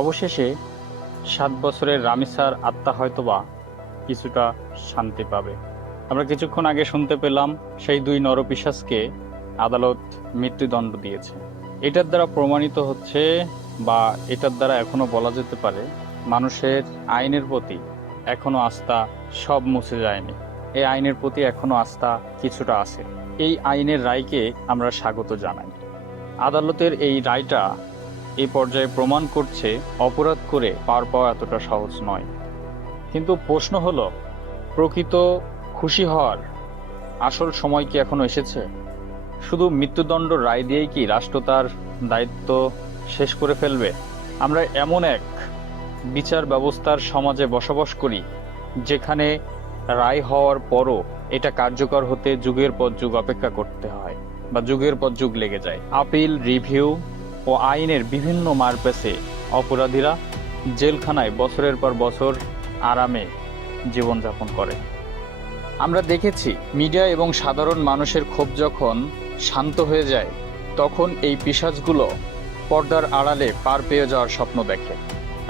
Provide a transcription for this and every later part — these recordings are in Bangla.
অবশেষে ৭ বছরের রামিসার আত্মা হয়তোবা কিছুটা শান্তি পাবে। আমরা কিছুক্ষণ আগে শুনতে পেলাম সেই ২ নরপিশাচকে আদালত মৃত্যুদণ্ড দিয়েছে। এটার দ্বারা প্রমাণিত হচ্ছে বা এটার দ্বারা এখনো বলা যেতে পারে মানুষের আইনের প্রতি এখনো আস্থা সব মুছে যায়নি। এই আইনের প্রতি এখনো আস্থা কিছুটা আছে। এই আইনের রায়কে আমরা স্বাগত জানাই। আদালতের এই রায়টা এই পর্যায়ে প্রমাণ করছে অপরাধ করে পার পাওয়া এতটা সহজ নয়। কিন্তু প্রশ্ন হলো, প্রকৃত খুশি হওয়ার আসল সময় কি এখনো এসেছে? শুধু মৃত্যুদণ্ড রায় দিয়েই কি রাষ্ট্র তার দায়িত্ব শেষ করে ফেলবে? আমরা এমন এক বিচার ব্যবস্থার সমাজে বসবাস করি যেখানে রায় হওয়ার পরও এটা কার্যকর হতে যুগের পর যুগ অপেক্ষা করতে হয় বা যুগের পর যুগ লেগে যায়। আপিল, রিভিউ ও আইনের বিভিন্ন মারপ্যাচে অপরাধীরা জেলখানায় বছরের পর বছর আরামে জীবনযাপন করে। আমরা দেখেছি মিডিয়া এবং সাধারণ মানুষের ক্ষোভ যখন শান্ত হয়ে যায় তখন এই পিশাচগুলো পর্দার আড়ালে পার পেয়ে যাওয়ার স্বপ্ন দেখে।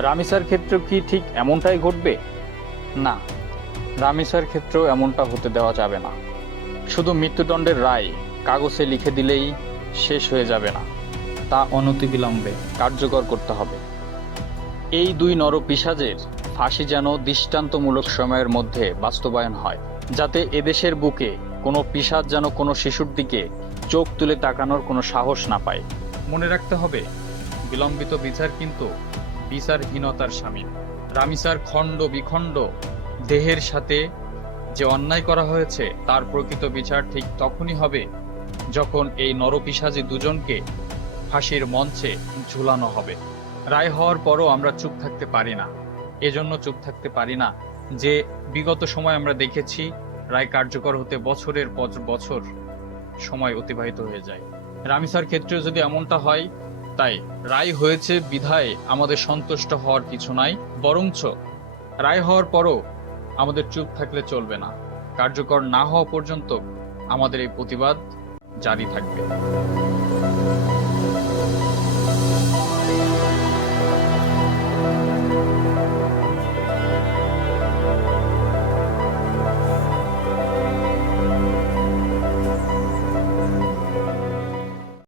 রামিসার ক্ষেত্রেও কি ঠিক এমনটাই ঘটবে? না, রামিসার ক্ষেত্রেও এমনটা হতে দেওয়া যাবে না। শুধু মৃত্যুদণ্ডের রায় কাগজে লিখে দিলেই শেষ হয়ে যাবে না, তা অনতিবিলম্বে কার্যকর করতে হবে। এই ২ নরপিশাচের ফাঁসি যেন দৃষ্টান্তমূলক সময়ের মধ্যে বাস্তবায়ন হয়, যাতে এদেশের বুকে কোনো পিশাচ যেন কোনো শিশুর দিকে চোখ তুলে তাকানোর কোনো সাহস না পায়। মনে রাখতে হবে, বিলম্বিত বিচার কিন্তু বিচারহীনতার শামিল। রামিসার খণ্ড বিখণ্ড দেহের সাথে যে অন্যায় করা হয়েছে তার প্রকৃত বিচার ঠিক তখনই হবে যখন এই নরপিশাচী দুজনকে ফাঁসির মঞ্চে ঝুলানো হবে। রায় হওয়ার পরও আমরা চুপ থাকতে পারি না। এজন্য চুপ থাকতে পারি না যে বিগত সময় আমরা দেখেছি রায় কার্যকর হতে বছরের পর বছর সময় অতিবাহিত হয়ে যায়। রামিসার ক্ষেত্রে যদি এমনটা হয়, তাই রায় হয়েছে বিধায় আমাদের সন্তুষ্ট হওয়ার কিছু নাই, বরঞ্চ রায় হওয়ার পরও আমাদের চুপ থাকলে চলবে না। কার্যকর না হওয়া পর্যন্ত আমাদের এই প্রতিবাদ জারি থাকবে।